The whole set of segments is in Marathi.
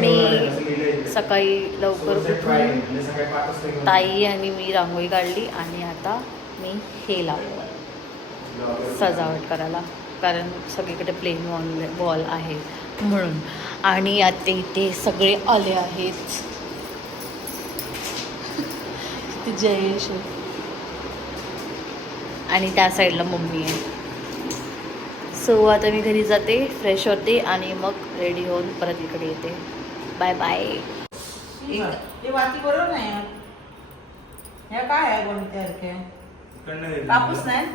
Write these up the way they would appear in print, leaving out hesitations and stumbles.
मी सकाळी लवकर उठून ताई आणि मी रांगोळी काढली आणि आता मी हे लावलं सजावट करायला, कारण सगळीकडे प्लेन वॉल आहे म्हणून. आणि आता इथे सगळे आले आहेत. ते जयेश आणि त्या साईडला मम्मी आहे. सो आता मी घरी जाते, फ्रेश होते आणि मग रेडी होऊन परत इकडे येते. Bye bye. ते वाती बरोबर नाही ह्या काय आहे कोणत्या कापूस नाही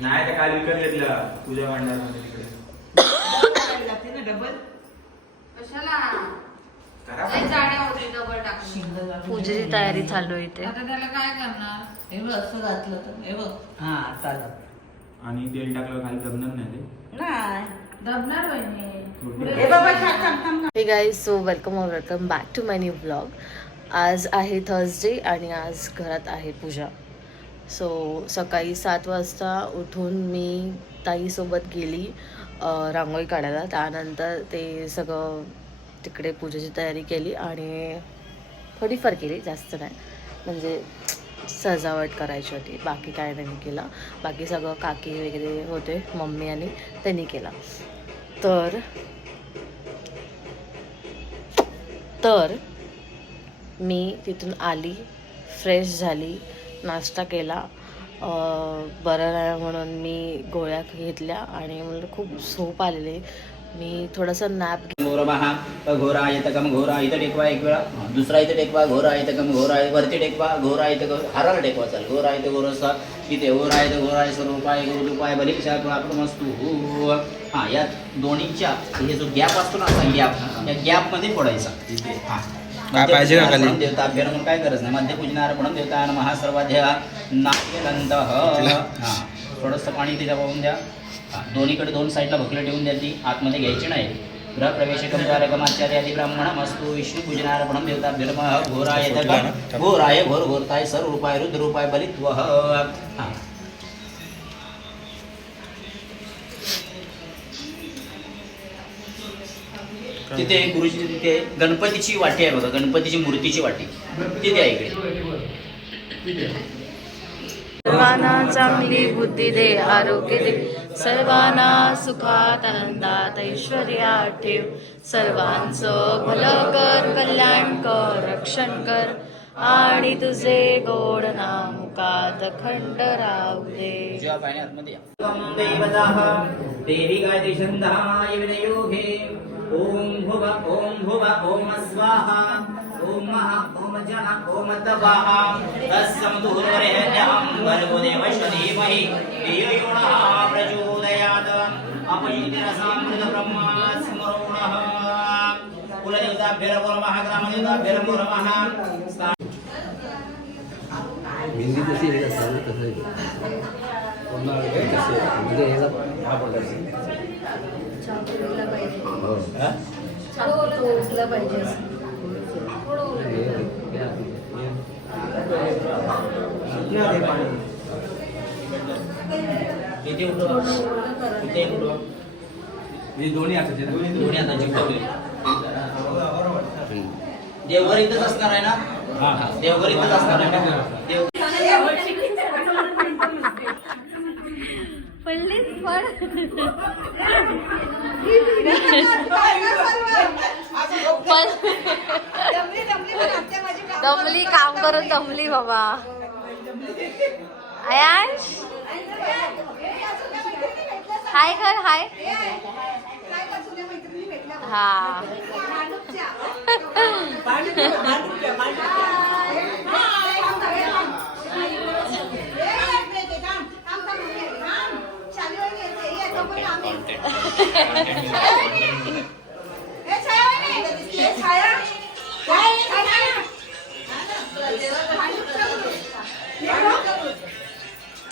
नाही ते काल विकत घेतला पूजा मांडण्यामध्ये तिकडे जाते ना डबल कशाला करा लय जाड्या होती डबल टाकली. पूजेची तयारी चालू आहे इथे. आता त्याला काय करणार? हे बघ असं घातलं तर हे बघ हा चालत आणि तेल टाकलं खाली जमणार नाही ते नाही दबणार वहिनी. हे बाबा छान छान छान हे guys, so welcome back to my new blog. आज आहे थर्सडे आणि आज घरात आहे पूजा. सो सकाळी 7 वाजता उठून मी ताईसोबत गेली रांगोळी काढायला. त्यानंतर ते सगळं तिकडे पूजेची तयारी केली आणि थोडीफार केली, जास्त नाही, म्हणजे सजावट करायची होती. बाकी काय नाही केलं. बाकी सगळं काकी वगैरे होते, मम्मी आणि त्यांनी केला. तर मी तिथून आली, फ्रेश झाली, नाश्ता केला. बरं नाही म्हणून मी गोळ्या घेतल्या आणि मला खूप झोप आलेली. मी थोडासा नॅप घोरमहा घोरा येतकम घोरा इथं टेकवा एक वेळा, दुसरा इथं टेकवा घोरा येतकम घोरा वरती टेकवा घोरा इथं हाराला टेकवा चाल घोरा इथं घोरसा इथे घोरा इथं घोरा स्वरूपाय गुरुपाय बलिक्षा मस्तू. हां, या दोन्हीच्या हे जो गॅप असतो ना असा गॅप, या गॅपमध्ये फोडायचा इथे. हां, काय पाहिजे ना खाली देवता अभ्यास म्हणून काय करायचं नाही. मध्यपूजनार्पणम देवता नमः सर्वाध्या नाट्यनंतः. हां, थोडंसं पाणी तिला वाहून द्या. दोन्हीकडे 2 साईडला भकलं ठेवून द्या, ती आतमध्ये घ्यायची नाही. गृहप्रवेशकम द्वारकमाचार्यादी ब्राह्मणमस्तु विष्णुपूजनार्पणम देवताभ्यर्मः घोराय तकम घोराय घोर घोरताय सर्वरूपाय रुद्ररूपाय बलित्वः. हां, तिथे गुरुजी तिथे गणपतीची वाटी आहे बघा, गणपतीची मूर्तीची वाटी तिथे आहे इकडे. सर्वांना चांगली बुद्धी दे, आरोग्य दे, सर्वांना सुखात आनंदात ऐश्वर्यात ठेव, सर्वांचं भलं कर, कल्याण कर, रक्षण कर आणि तुझे गोड नाम मुखात अखंड राहू दे. जेव्हा पाणी आतमध्ये या. देवी गायत्री छंदाय विनयोगे ओम भुव ओम स्वाहा ओम महा ओम जन ओम तवाहा तस्सम दूरवरेण्यं भर्गो देवस्य धीमहि धियो यो नः प्रचोदयात्. अपयुक्तिरसामृत ब्रह्मा स्मरोणः. कुलदेवताभ्यो नमः ग्रामदेवताभ्यो नमः. मेहंदी कशी आहे असं कसं आहे म्हणजे ह्याला हा पडला दोन्ही हाताचे देवघर इथंच असणार आहे ना. देवघर इथंच असणार आहे ना. दमली, काम करून दमली बाबा. आयांश हाय कर, हाय. हा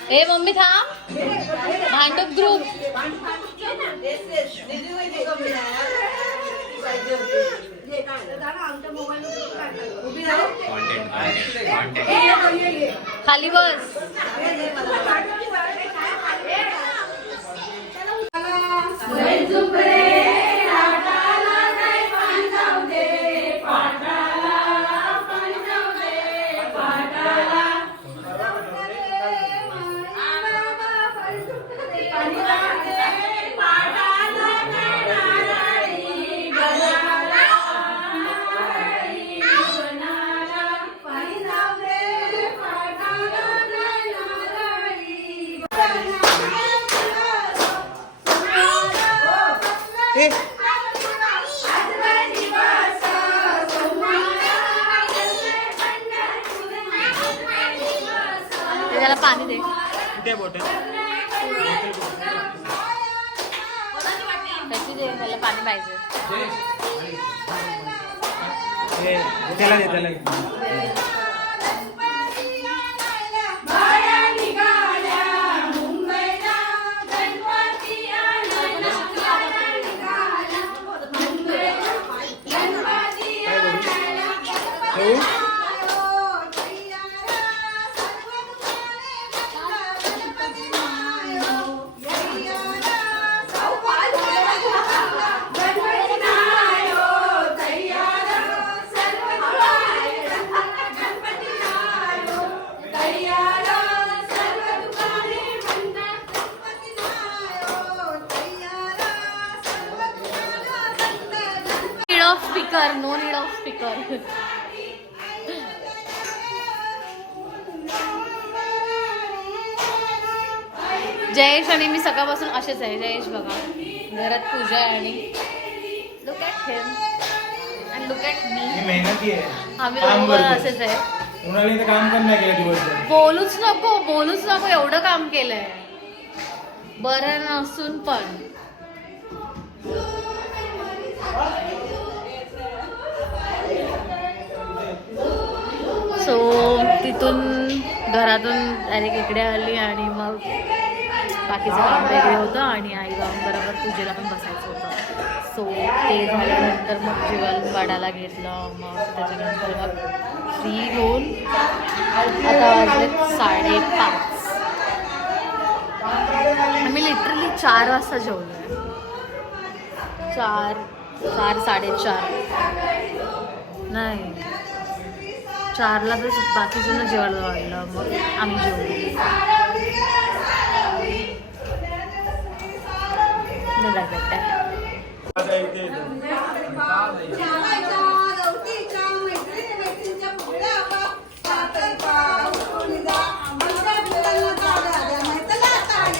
ए मम्मी थांब. भांडूप ग्रुप खाली बस. त्याला पाणी दे. कुठे बॉटल त्याची दे, मला पाणी पाहिजे. त्याला दे त्याला. Speaker, no need of speaker. Jayesh आणि मी सकाळपासून असेच आहे. जयेश बघा, घरात पूजा आहे आणि look at him and look at me. ही मेहनती आहे. आम्ही काम दोघं करतो. असेच आहे. उन्हाळी तर काम पण नाही केलं दिवसभर. बोलूच नको एवढं काम केलंय, बरं नसून पण. सो तिथून घरातून डायरेक्ट इकडे आली आणि मग बाकीचं काम वेगळं होतं आणि आई बाबांबरोबर पूजेला पण बसायचं होतं. सो ते झाल्यानंतर मग जेवण वाढायला घेतलं. मग त्याच्यानंतर मग फ्री होऊन आता वाजले 5:30. आम्ही लिटरली 4 वाजता जेवलो आहे. 4, 4:30 नाही, 4ला तर बाकीच्यांना जेवायला वाढलं. मग आम्ही जेवलो. आता इथे येतो.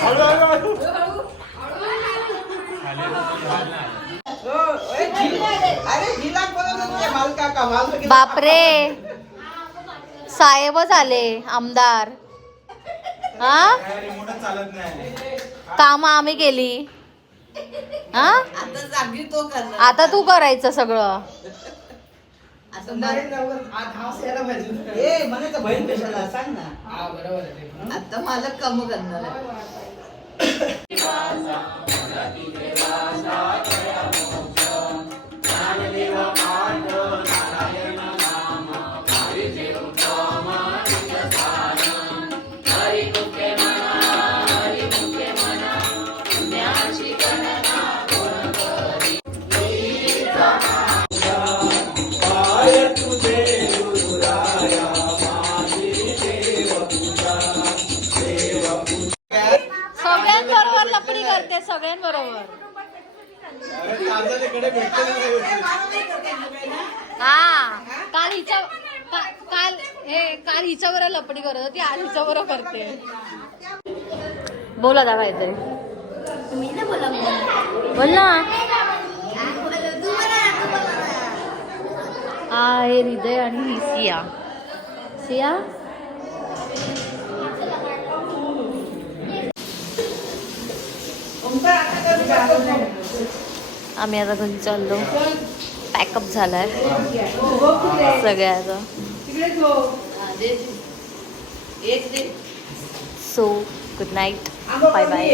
हळू, हळू, हळू. बापरे, साहेबच आले, आमदार. हा, काय रिमोटच चालत नाही. काम आम्ही केली. हा, आता जागी तो करणार. आता तू करायचं सगळं. आता ए मला तर बहीण कशाला सांग ना. आता मला कम करणार आहे. सगळ्यांबरोबर लपडी करते, सगळ्यांबरोबर. हा, काल हिच्याबरोबर लपडी करत होती, आज हिच्याबरोबर करते. बोला दादा काहीतरी. बोल ना. हा, हे हृदय आणि ही सिया. सिया आम्ही आता घरी चाललो. पॅकअप झालाय सगळ्याचा. So good night, bye bye.